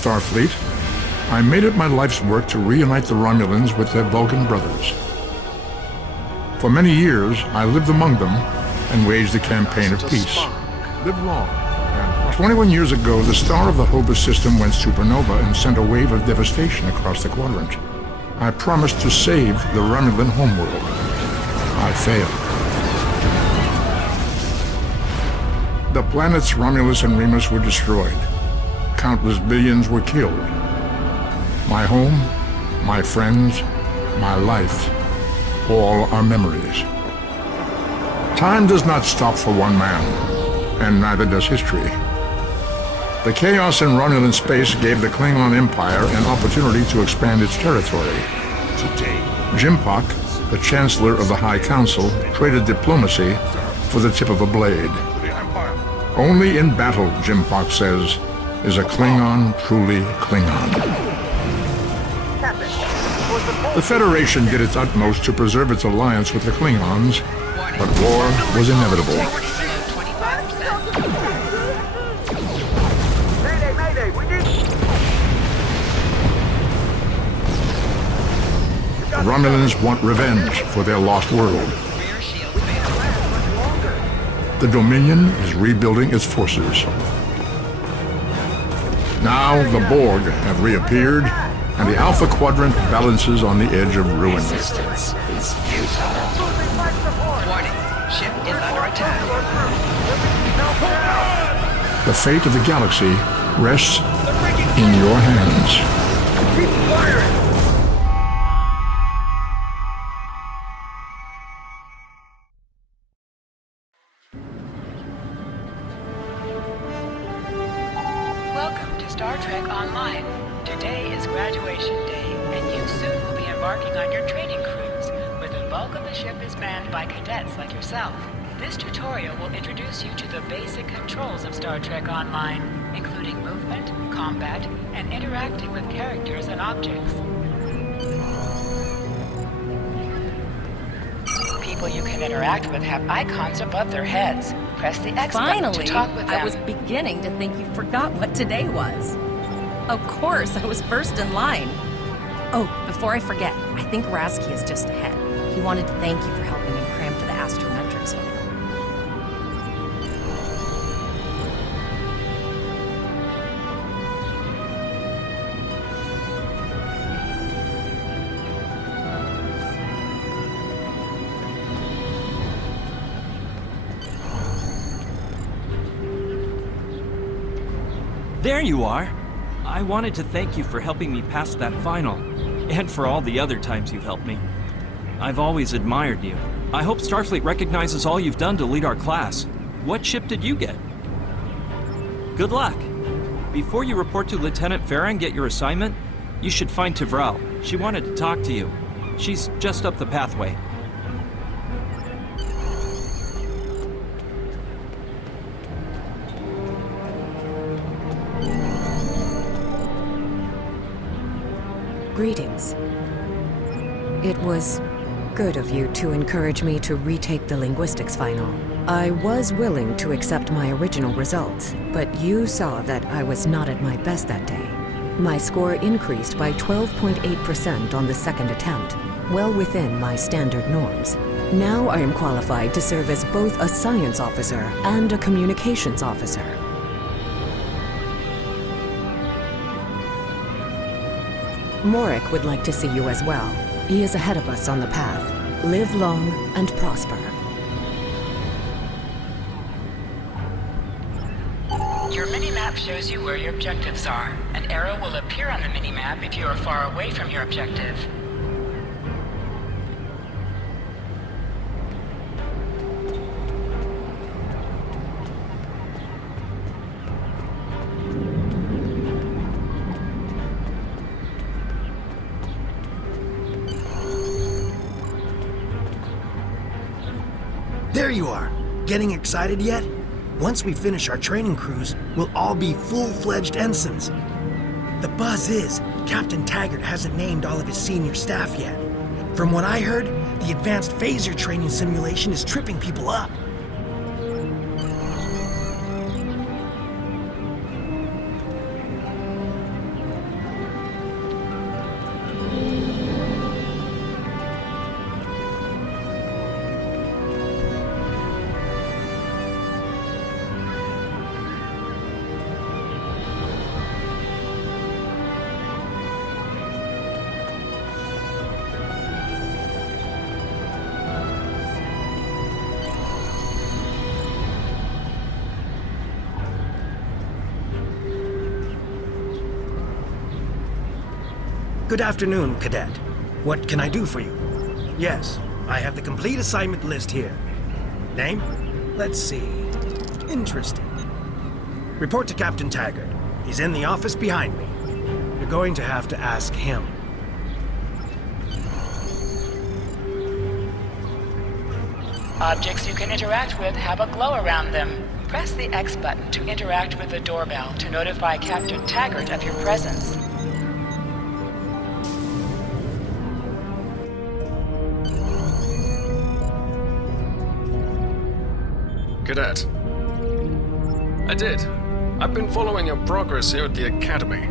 Starfleet, I made it my life's work to reunite the Romulans with their Vulcan brothers. For many years, I lived among them and waged a campaign of peace. Live long. 21 years ago, the star of the Hobus system went supernova and sent a wave of devastation across the quadrant. I promised to save the Romulan homeworld. I failed. The planets Romulus and Remus were destroyed. Countless billions were killed. My home, my friends, my life, all are memories. Time does not stop for one man, and neither does history. The chaos in Romulan space gave the Klingon Empire an opportunity to expand its territory. Today, Jimpak, the Chancellor of the High Council, traded diplomacy for the tip of a blade. Only in battle, Jimpak says, is a Klingon truly Klingon. The Federation did its utmost to preserve its alliance with the Klingons, but war was inevitable. The Romulans want revenge for their lost world. The Dominion is rebuilding its forces. Now the Borg have reappeared, and the Alpha Quadrant balances on the edge of ruin. Resistance is futile. Warning, ship is under attack. The fate of the galaxy rests in your hands. Keep firing! Welcome to Star Trek Online. Today is graduation day, and you soon will be embarking on your training cruise, where the bulk of the ship is manned by cadets like yourself. This tutorial will introduce you to the basic controls of Star Trek Online, including movement, combat, and interacting with characters and objects. People you can interact with have icons above their heads. Press the X button to talk with them. I was beginning to think you forgot what today was. Of course, I was first in line. Oh, before I forget, I think Rasky is just ahead. He wanted to thank you for helping him cram for the astrometrics final. There you are! I wanted to thank you for helping me pass that final, and for all the other times you've helped me. I've always admired you. I hope Starfleet recognizes all you've done to lead our class. What ship did you get? Good luck! Before you report to Lieutenant Farah and get your assignment, you should find Tivrel. She wanted to talk to you. She's just up the pathway. Greetings. It was good of you to encourage me to retake the linguistics final. I was willing to accept my original results, but you saw that I was not at my best that day. My score increased by 12.8% on the second attempt, well within my standard norms. Now I am qualified to serve as both a science officer and a communications officer. Morik would like to see you as well. He is ahead of us on the path. Live long and prosper. Your mini-map shows you where your objectives are. An arrow will appear on the mini-map if you are far away from your objective. There you are! Getting excited yet? Once we finish our training cruise, we'll all be full-fledged ensigns. The buzz is, Captain Taggart hasn't named all of his senior staff yet. From what I heard, the advanced phaser training simulation is tripping people up. Good afternoon, Cadet. What can I do for you? Yes, I have the complete assignment list here. Name? Let's see. Interesting. Report to Captain Taggart. He's in the office behind me. You're going to have to ask him. Objects you can interact with have a glow around them. Press the X button to interact with the doorbell to notify Captain Taggart of your presence. Cadet. I did. I've been following your progress here at the Academy,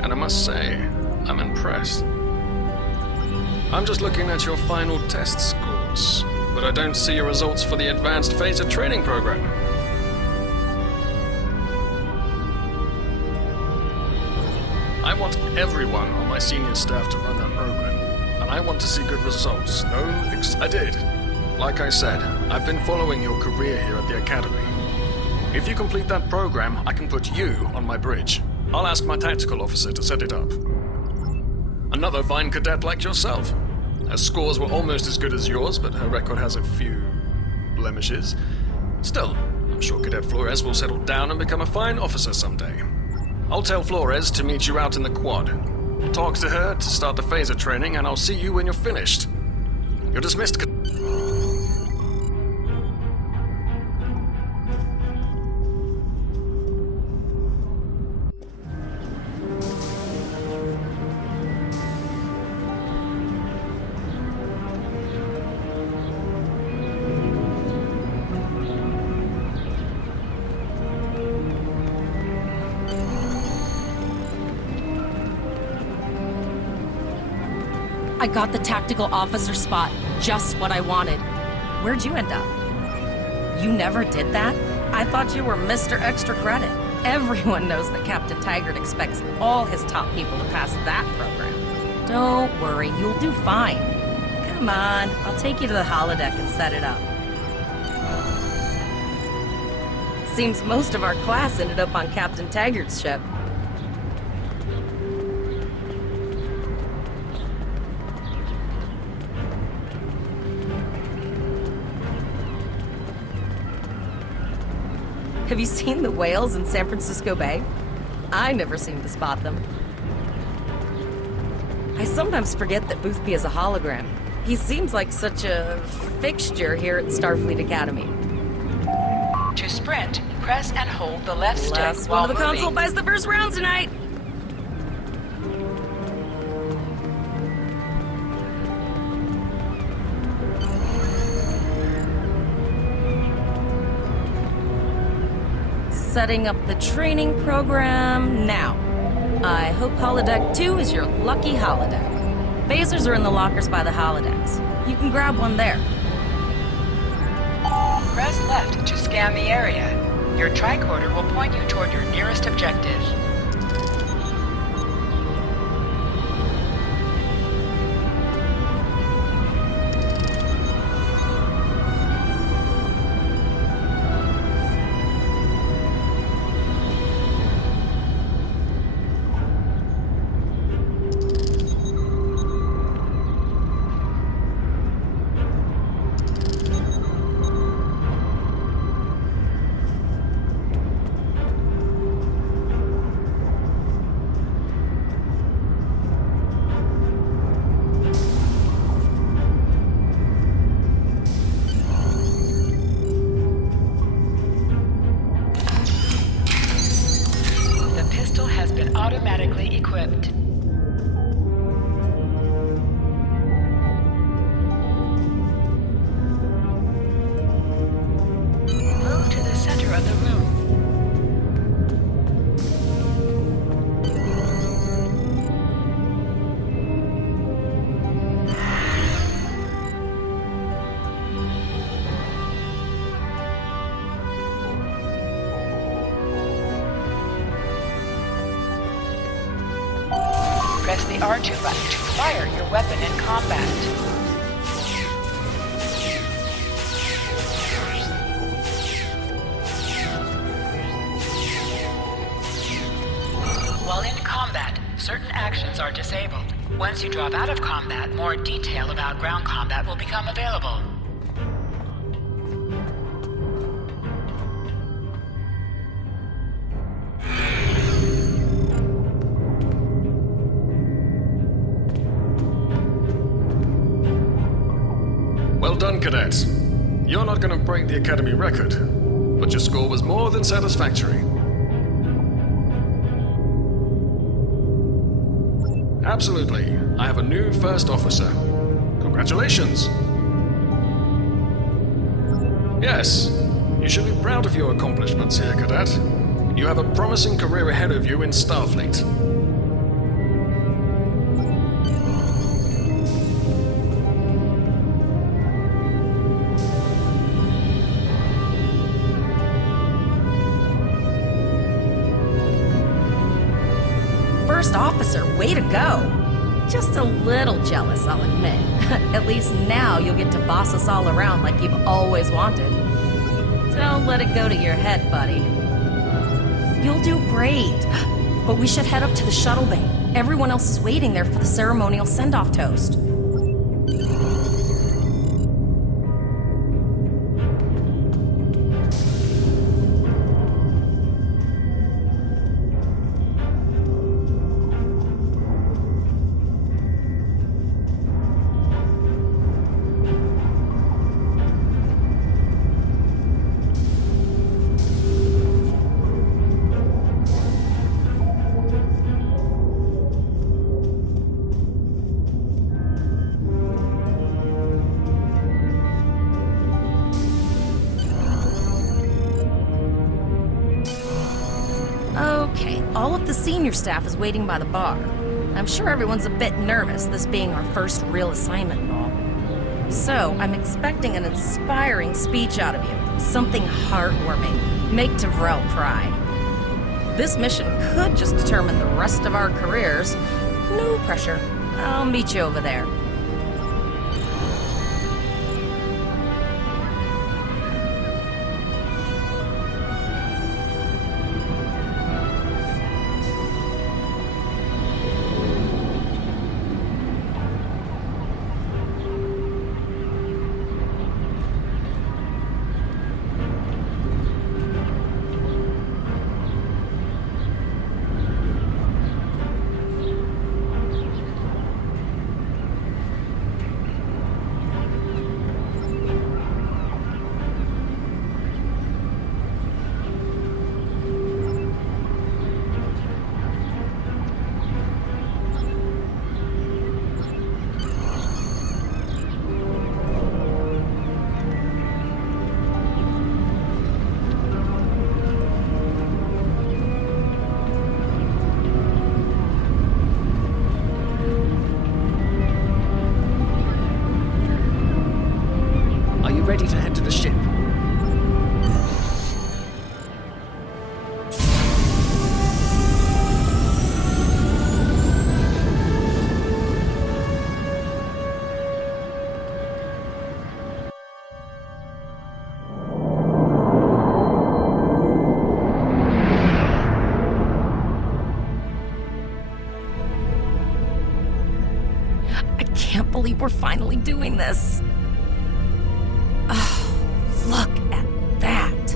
and I must say, I'm impressed. I'm just looking at your final test scores, but I don't see your results for the Advanced Phaser Training Program. I want everyone on my senior staff to run that program, and I want to see good results. I did. Like I said, I've been following your career here at the Academy. If you complete that program, I can put you on my bridge. I'll ask my tactical officer to set it up. Another fine cadet like yourself. Her scores were almost as good as yours, but her record has a few blemishes. Still, I'm sure Cadet Flores will settle down and become a fine officer someday. I'll tell Flores to meet you out in the quad. Talk to her to start the phaser training, and I'll see you when you're finished. You're dismissed. I got the tactical officer spot. Just what I wanted. Where'd you end up? You never did that? I thought you were Mr. Extra Credit. Everyone knows that Captain Taggart expects all his top people to pass that program. Don't worry, you'll do fine. Come on, I'll take you to the holodeck and set it up. Seems most of our class ended up on Captain Taggart's ship. Have you seen the whales in San Francisco Bay? I never seem to spot them. I sometimes forget that Boothby is a hologram. He seems like such a fixture here at Starfleet Academy. To sprint, press and hold the left stick Last while one of the moving. console buys the first round tonight! Setting up the training program now. I hope Holodeck 2 is your lucky holodeck. Phasers are in the lockers by the holodecks. You can grab one there. Press left to scan the area. Your tricorder will point you toward your nearest objective. Automatically equipped. Move to the center of the room. Press the R2 button to fire your weapon in combat. While in combat, certain actions are disabled. Once you drop out of combat, more detail about ground combat will become available. Well done, cadets. You're not going to break the Academy record, but your score was more than satisfactory. Absolutely. I have a new first officer. Congratulations. Yes, you should be proud of your accomplishments here, cadet. You have a promising career ahead of you in Starfleet. First officer, way to go! Just a little jealous, I'll admit. At least now you'll get to boss us all around like you've always wanted. Don't let it go to your head, buddy. You'll do great. But we should head up to the shuttle bay. Everyone else is waiting there for the ceremonial send-off toast. All of the senior staff is waiting by the bar. I'm sure everyone's a bit nervous, this being our first real assignment and all. So, I'm expecting an inspiring speech out of you. Something heartwarming. Make Tavrel cry. This mission could just determine the rest of our careers. No pressure. I'll meet you over there. Ready to head to the ship. I can't believe we're finally doing this. Look at that!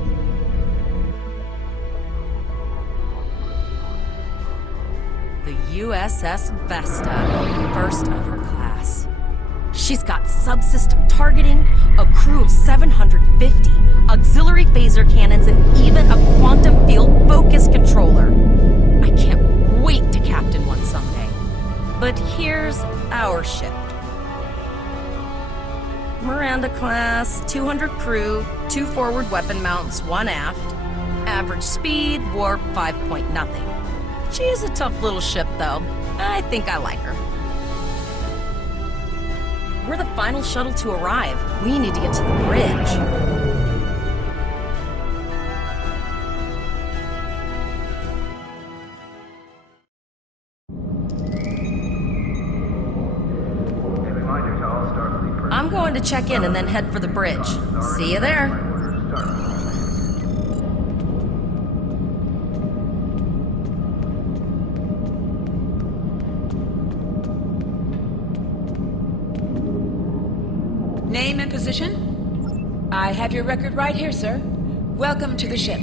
The USS Vesta, first of her class. She's got subsystem targeting, a crew of 750, auxiliary phaser cannons, and even a quantum field focus controller. I can't wait to captain one someday. But here's our ship. Miranda class, 200 crew, 2 forward weapon mounts, 1 aft. Average speed, warp 5.0. She is a tough little ship, though. I think I like her. We're the final shuttle to arrive. We need to get to the bridge. I'm going to check in and then head for the bridge. See you there. Name and position? I have your record right here, sir. Welcome to the ship.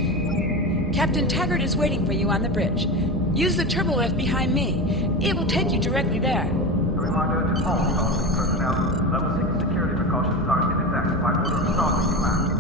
Captain Taggart is waiting for you on the bridge. Use the turbo lift behind me. It will take you directly there. A reminder to all Starfleet personnel, level 6 security precautions are in effect by order of Starfleet Command.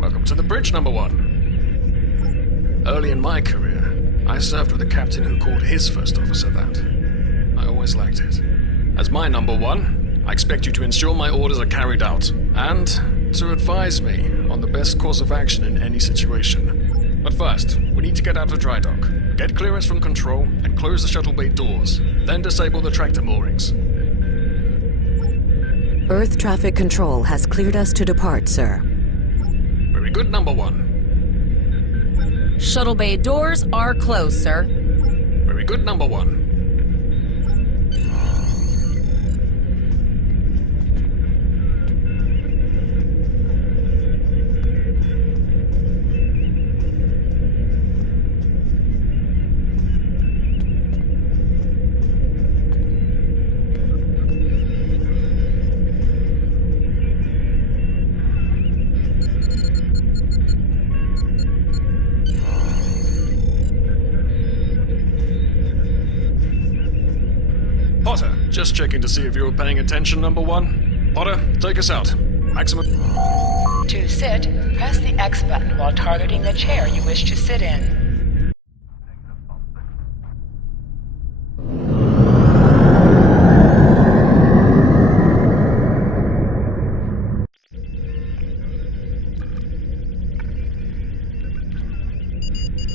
Welcome to the bridge, number one. Early in my career, I served with a captain who called his first officer that. I always liked it. As my number one, I expect you to ensure my orders are carried out, and to advise me on the best course of action in any situation. But first, we need to get out of dry dock, get clearance from control, and close the shuttle bay doors, then disable the tractor moorings. Earth traffic control has cleared us to depart, sir. Very good, number one. Shuttle bay doors are closed, sir. Very good, number one. Potter, just checking to see if you were paying attention, number one. Potter, take us out. Maximum... To sit, press the X button while targeting the chair you wish to sit in.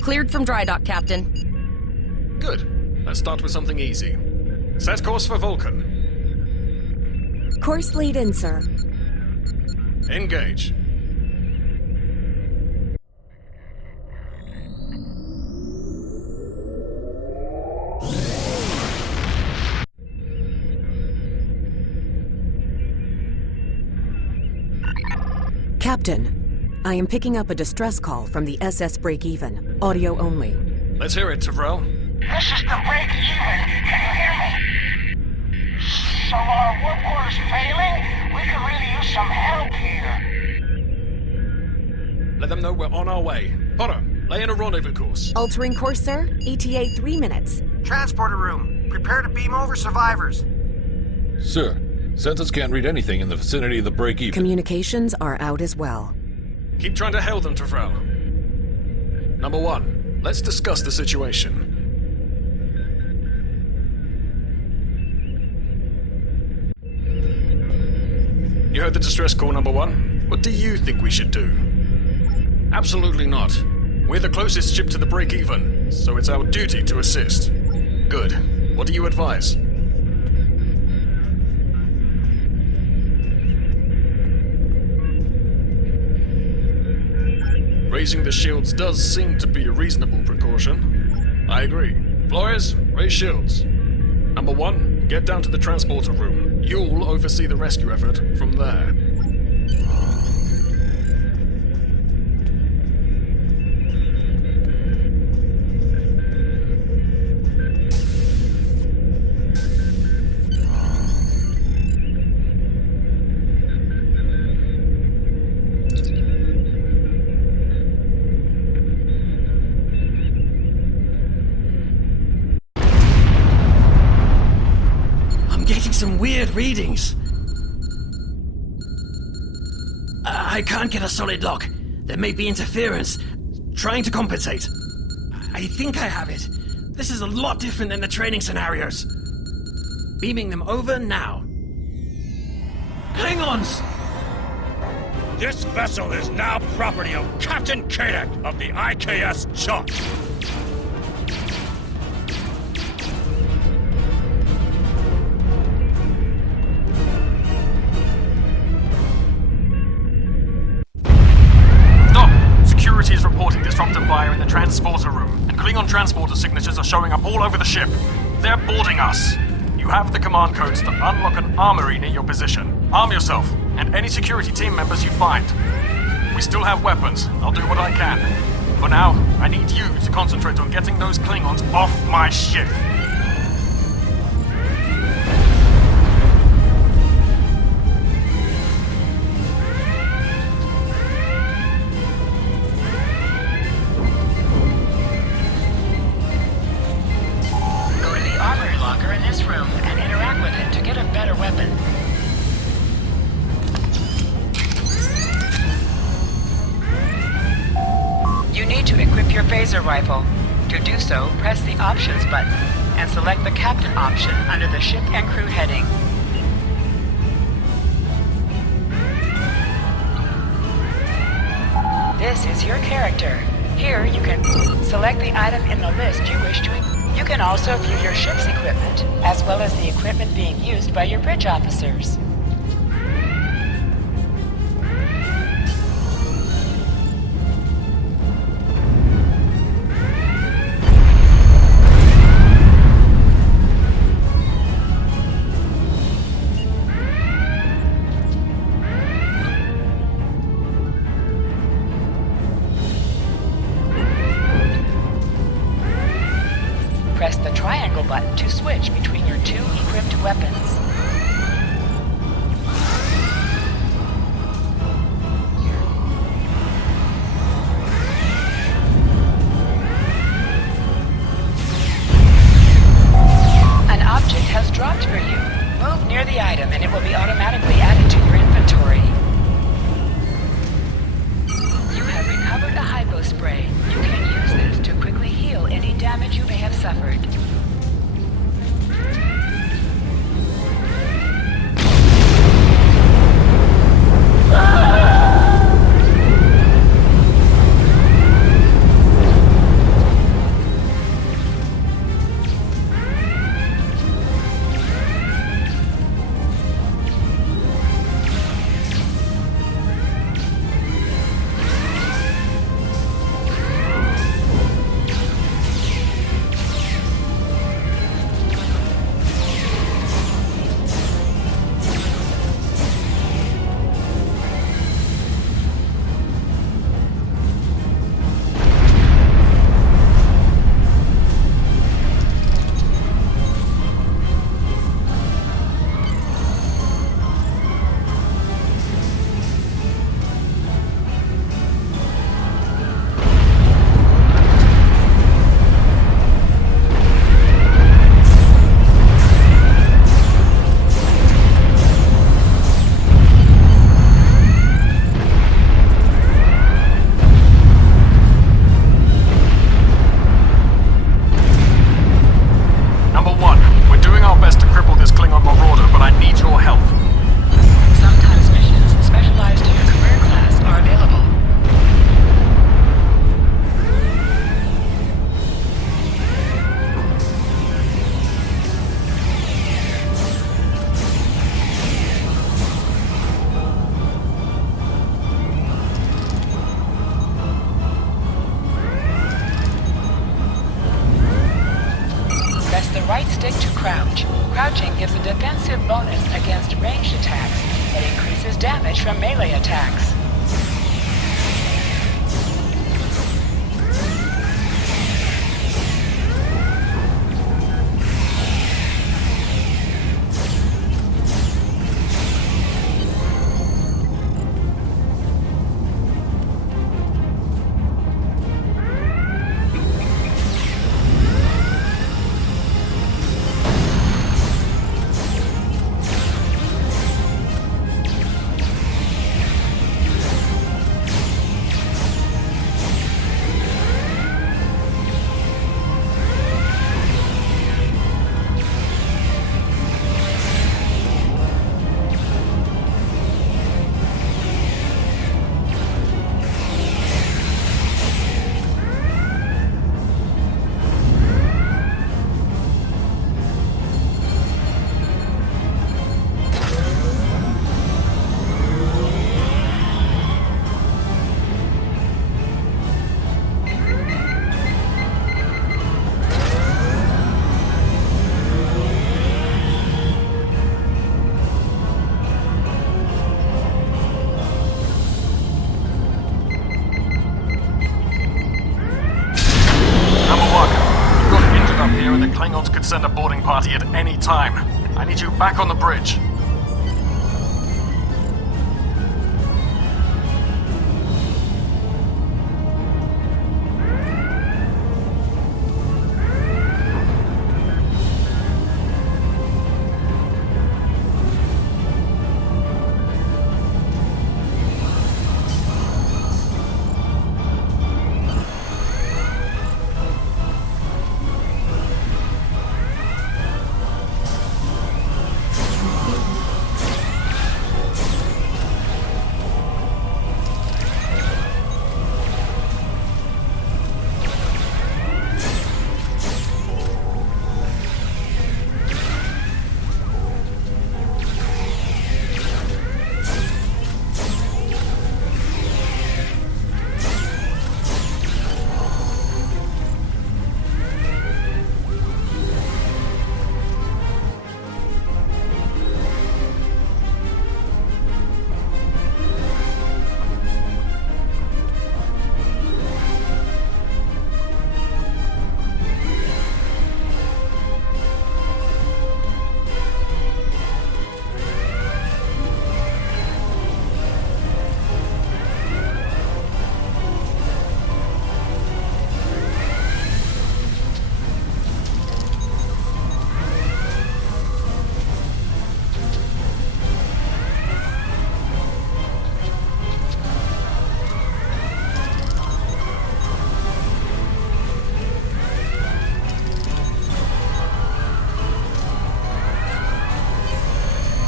Cleared from dry dock, Captain. Good. Let's start with something easy. Set course for Vulcan. Course lead in, sir. Engage. Captain, I am picking up a distress call from the SS Break-Even. Audio only. Let's hear it, Tyrell. This is the Break-Even. Can you hear me? So our work order's failing? We could really use some help here. Let them know we're on our way. Potter, lay in a rendezvous course. Altering course, sir. ETA 3 minutes. Transporter room. Prepare to beam over survivors. Sir, sensors can't read anything in the vicinity of the break-even. Communications are out as well. Keep trying to hail them, Tyrell. Number one, let's discuss the situation. You heard the distress call, number one. What do you think we should do? Absolutely not. We're the closest ship to the break-even, so it's our duty to assist. Good. What do you advise? Raising the shields does seem to be a reasonable precaution. I agree. Flores, raise shields. Number one, get down to the transporter room. You'll oversee the rescue effort from there. Getting some weird readings. I can't get a solid lock. There may be interference. Trying to compensate. I think I have it. This is a lot different than the training scenarios. Beaming them over now. Klingons! This vessel is now property of Captain Kadek of the IKS Chuck. Security is reporting disruptive fire in the transporter room, and Klingon transporter signatures are showing up all over the ship. They're boarding us. You have the command codes to unlock an armory near your position. Arm yourself. and any security team members you find. We still have weapons. I'll do what I can. For now, I need you to concentrate on getting those Klingons off my ship. Go to the armory locker in this room and interact with it to get a better weapon. You need to equip your phaser rifle. To do so, press the Options button and select the Captain option under the Ship and Crew heading. This is your character. Here, you can select the item in the list you wish to. You can also view your ship's equipment, as well as the equipment being used by your bridge officers. Press the triangle button to switch between your two equipped weapons. An object has dropped for you. Move near the item and it will be automatically added to your inventory. You have recovered a hypo spray. You can use this to quickly heal any damage you may have suffered. Right stick to crouch. Crouching gives a defensive bonus against ranged attacks that increases damage from melee attacks. boarding party at any time. I need you back on the bridge.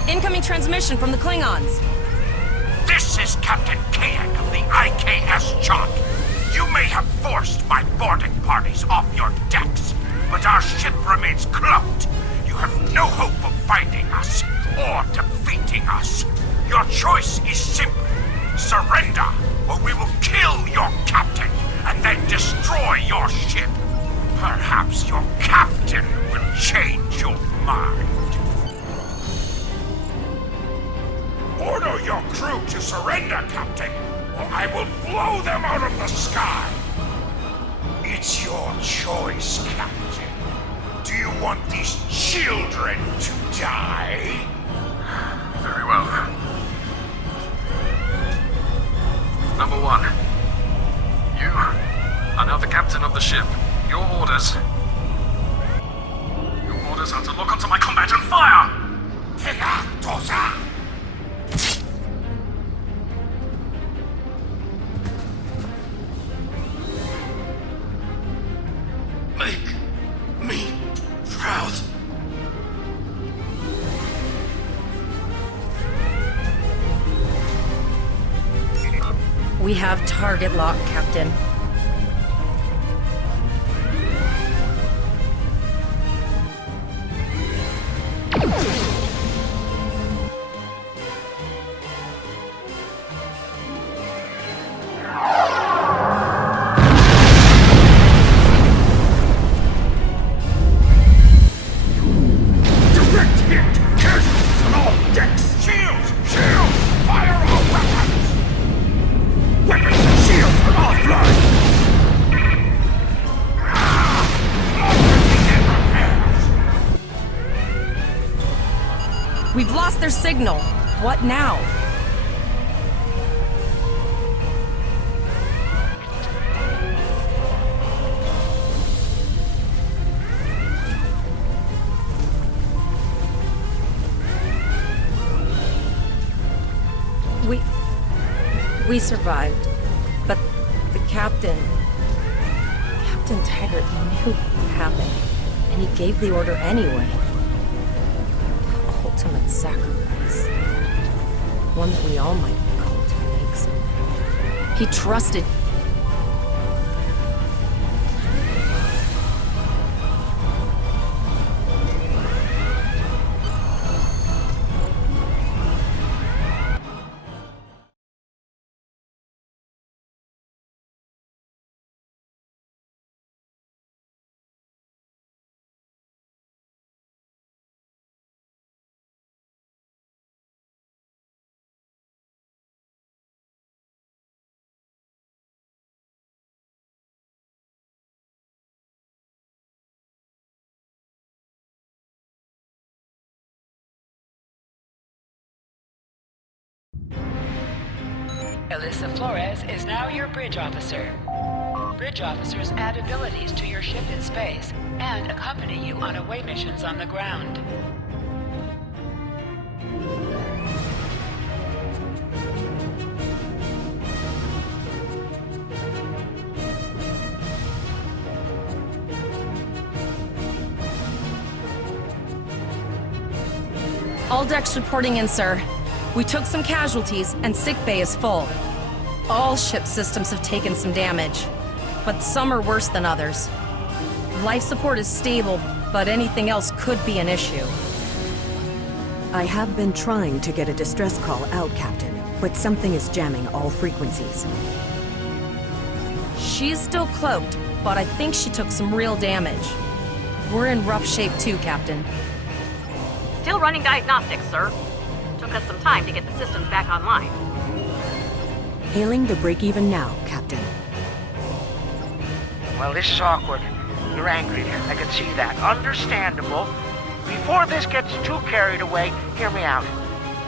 Incoming transmission from the Klingons. This is Captain Kayak of the IKS Chant. You may have forced my boarding parties off your decks, but our ship remains cloaked. You have no hope of finding us or defeating us. Your choice is simple. Surrender, or we will kill your captain and then destroy your ship. Perhaps your captain will change your mind. Order your crew to surrender, Captain, or I will blow them out of the sky. It's your choice, Captain. Do you want these children to die? Very well. Number one. You are now the captain of the ship. Your orders are to lock onto my combat and fire! Make me proud. We have target lock, Captain. We've lost their signal. What now? We survived, but the Captain Taggart knew what would happen, and he gave the order anyway. Ultimate sacrifice. One that we all might be called to make. He trusted Alyssa Flores is now your bridge officer. Bridge officers add abilities to your ship in space and accompany you on away missions on the ground. All decks reporting in, sir. We took some casualties, and sickbay is full. All ship systems have taken some damage, but some are worse than others. Life support is stable, but anything else could be an issue. I have been trying to get a distress call out, Captain, but something is jamming all frequencies. She's still cloaked, but I think she took some real damage. We're in rough shape too, Captain. Still running diagnostics, sir. Took us some time to get the systems back online. Hailing the break-even now, Captain. Well, this is awkward. You're angry. I can see that. Understandable. Before this gets too carried away, hear me out.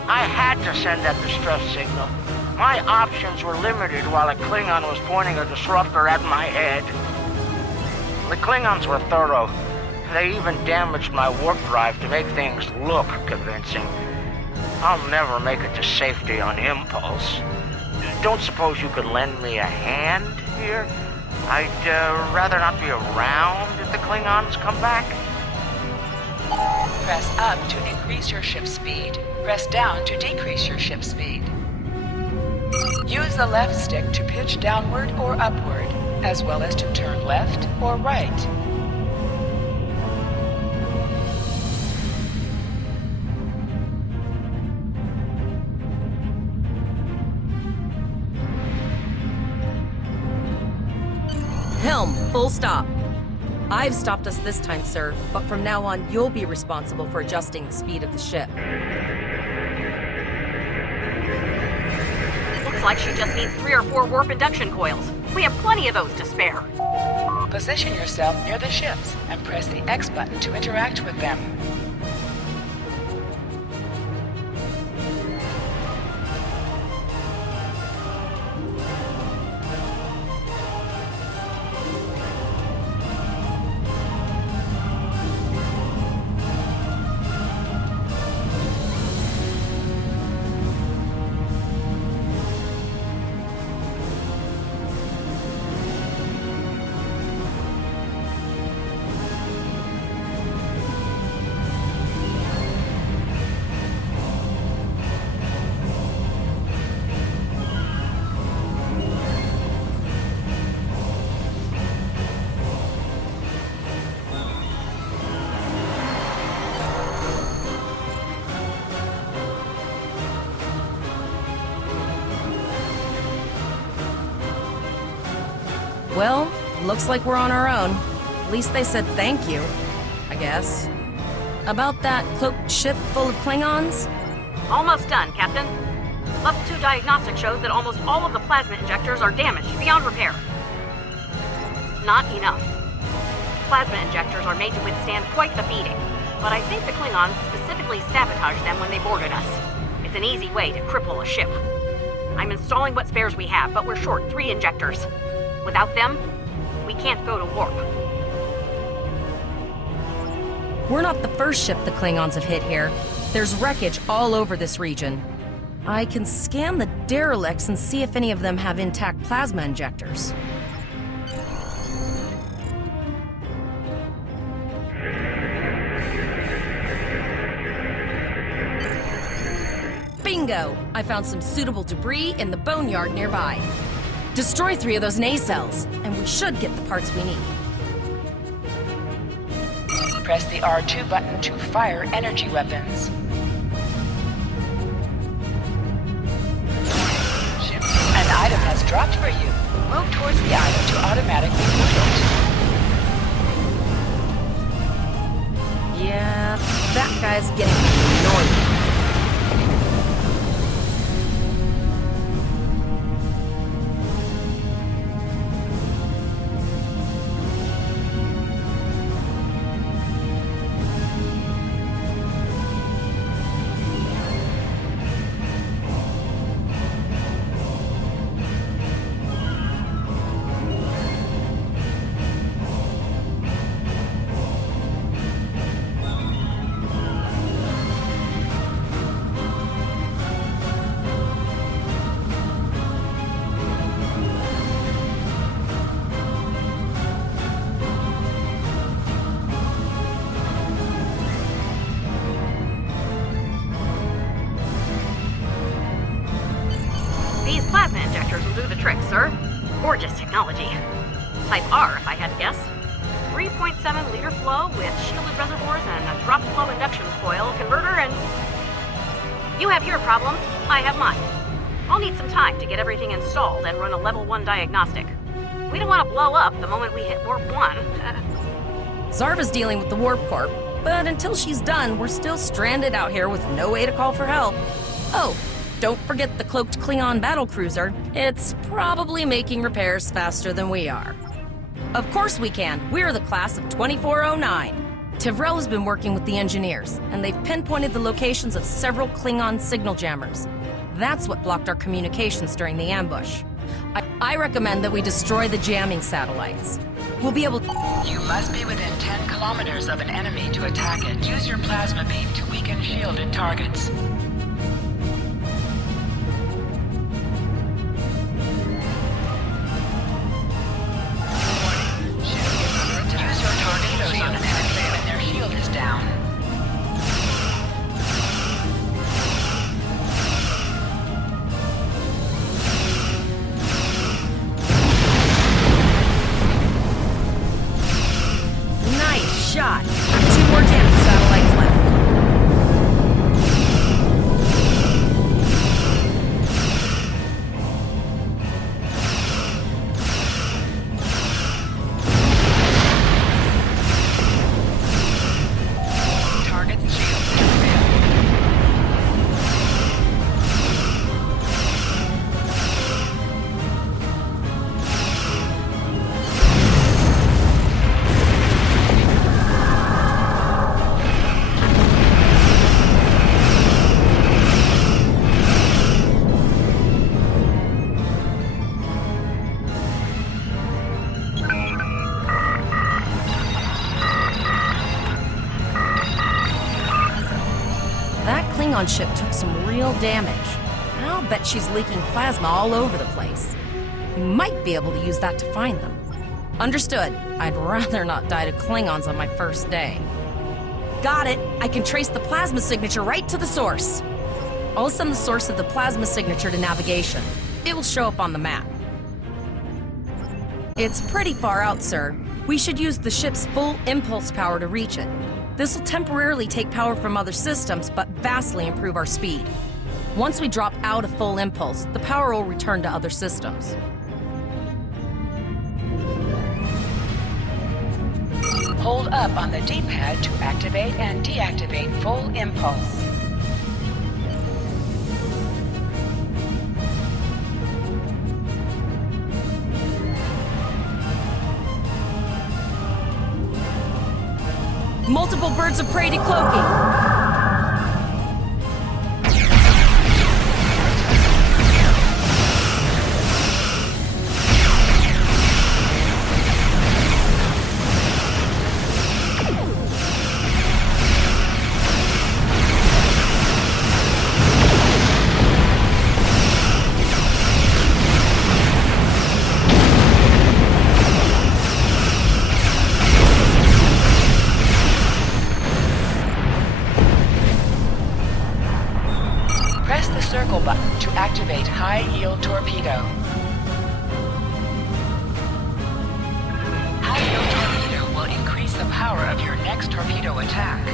I had to send that distress signal. My options were limited while a Klingon was pointing a disruptor at my head. The Klingons were thorough. They even damaged my warp drive to make things look convincing. I'll never make it to safety on impulse. Don't suppose you could lend me a hand here? I'd rather not be around if the Klingons come back. Press up to increase your ship speed. Press down to decrease your ship speed. Use the left stick to pitch downward or upward, as well as to turn left or right. Helm, full stop. I've stopped us this time, sir, but from now on, you'll be responsible for adjusting the speed of the ship. Looks like she just needs 3 or 4 warp induction coils. We have plenty of those to spare. Position yourself near the ships and press the X button to interact with them. Well, looks like we're on our own. At least they said thank you, I guess. About that cloaked ship full of Klingons? Almost done, Captain. Level 2 diagnostic shows that almost all of the plasma injectors are damaged beyond repair. Not enough. Plasma injectors are made to withstand quite the beating, but I think the Klingons specifically sabotaged them when they boarded us. It's an easy way to cripple a ship. I'm installing what spares we have, but we're short 3 injectors. Without them, we can't go to warp. We're not the first ship the Klingons have hit here. There's wreckage all over this region. I can scan the derelicts and see if any of them have intact plasma injectors. Bingo! I found some suitable debris in the boneyard nearby. Destroy 3 of those nacelles, and we should get the parts we need. Press the R2 button to fire energy weapons. Ship, an item has dropped for you. Move towards the item to automatically loot it. Yeah, that guy's getting annoying. gorgeous technology. Type R, if I had to guess. 3.7 liter flow with shielded reservoirs and a drop flow induction coil converter, and you have your problems, I have mine. I'll need some time to get everything installed and run a level 1 diagnostic. We don't want to blow up the moment we hit warp 1. Zarva's dealing with the warp core, but until she's done, we're still stranded out here with no way to call for help. Oh, don't forget the cloaked Klingon battlecruiser. It's probably making repairs faster than we are. Of course we can. We're the class of 2409. Tivrel has been working with the engineers, and they've pinpointed the locations of several Klingon signal jammers. That's what blocked our communications during the ambush. I recommend that we destroy the jamming satellites. We'll be able to... You must be within 10 kilometers of an enemy to attack it. Use your plasma beam to weaken shielded targets. Use your tornadoes on an enemy when their shield is down. Nice shot. 2 more jamming satellites left. Klingon ship took some real damage. I'll bet she's leaking plasma all over the place. We might be able to use that to find them. Understood. I'd rather not die to Klingons on my first day. Got it. I can trace the plasma signature right to the source. I'll send the source of the plasma signature to navigation. It will show up on the map. It's pretty far out, sir. We should use the ship's full impulse power to reach it. This will temporarily take power from other systems, but vastly improve our speed. Once we drop out of full impulse, the power will return to other systems. Hold up on the D-pad to activate and deactivate full impulse. Multiple birds of prey decloaking. Circle button to activate high-yield torpedo. High-yield torpedo will increase the power of your next torpedo attack.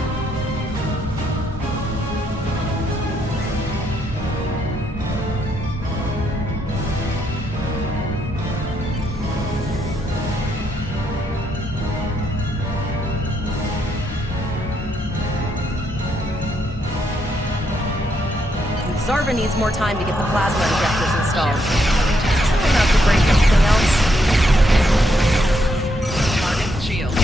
Zarva needs more time to get the plasma injectors installed. Try not to break anything else. Target shield.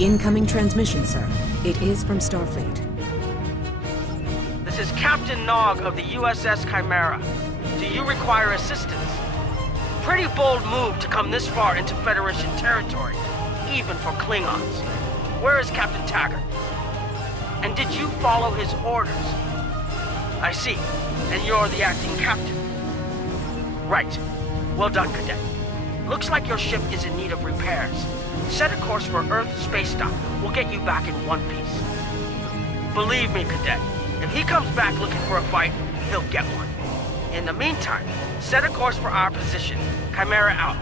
Incoming transmission, sir. It is from Starfleet. This is Captain Captain Nog of the USS Chimera. Do you require assistance? Pretty bold move to come this far into Federation territory, even for Klingons. Where is Captain Taggart? And did you follow his orders? I see. And you're the acting captain. Right. Well done, Cadet. Looks like your ship is in need of repairs. Set a course for Earth space dock. We'll get you back in one piece. Believe me, Cadet, if he comes back looking for a fight, he'll get one. In the meantime, set a course for our position. Chimera out.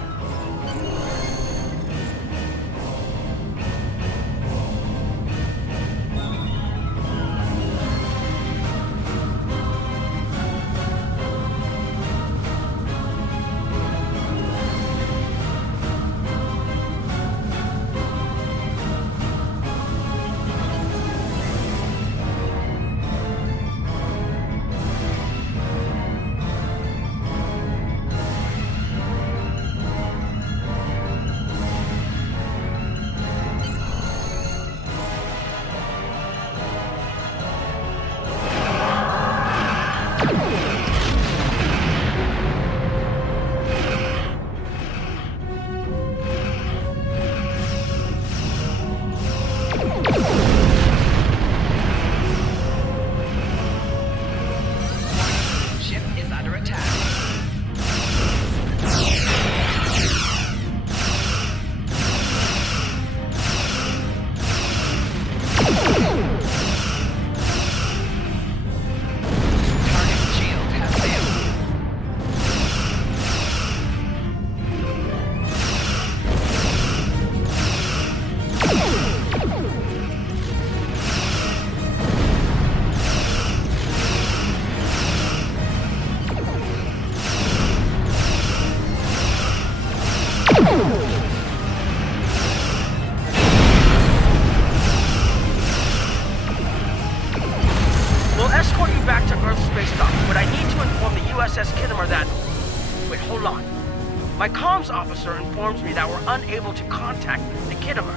My comms officer informs me that we're unable to contact the Kittimer.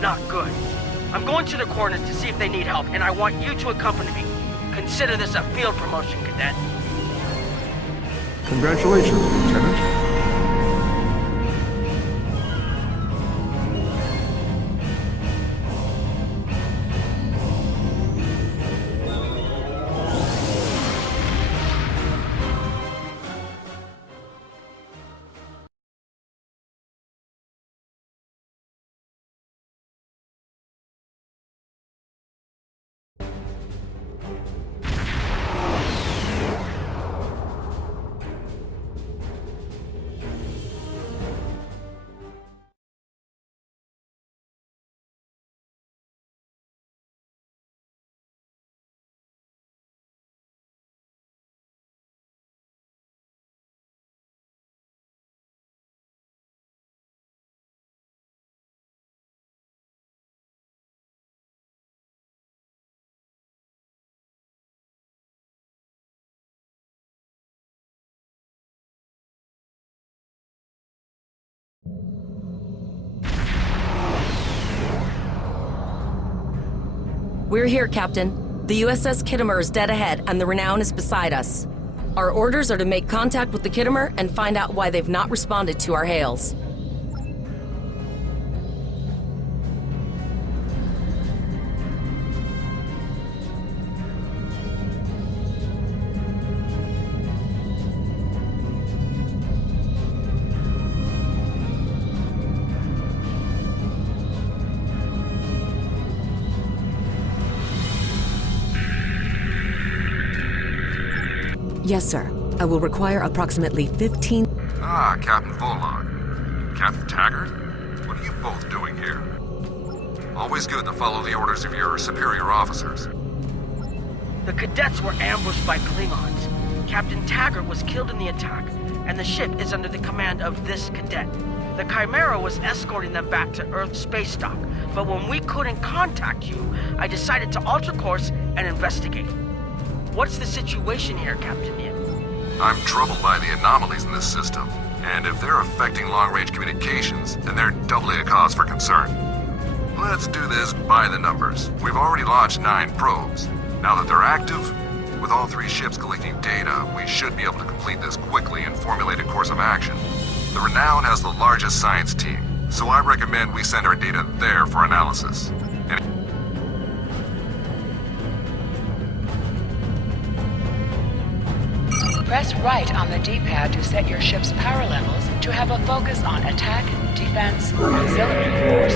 Not good. I'm going to the coordinates to see if they need help, and I want you to accompany me. Consider this a field promotion, Cadet. Congratulations, Lieutenant. We're here, Captain. The USS Kittimer is dead ahead, and the Renown is beside us. Our orders are to make contact with the Kittimer and find out why they've not responded to our hails. Yes, sir. I will require approximately 15... Ah, Captain Volog. Captain Taggart? What are you both doing here? Always good to follow the orders of your superior officers. The cadets were ambushed by Klingons. Captain Taggart was killed in the attack, and the ship is under the command of this cadet. The Chimera was escorting them back to Earth space dock, but when we couldn't contact you, I decided to alter course and investigate. What's the situation here, Captain Yin? I'm troubled by the anomalies in this system, and if they're affecting long-range communications, then they're doubly a cause for concern. Let's do this by the numbers. We've already launched 9 probes. Now that they're active, With all 3 ships collecting data, we should be able to complete this quickly and formulate a course of action. The Renown has the largest science team, so I recommend we send our data there for analysis. Press right on the D-pad to set your ship's power levels to have a focus on attack, defense, auxiliary, or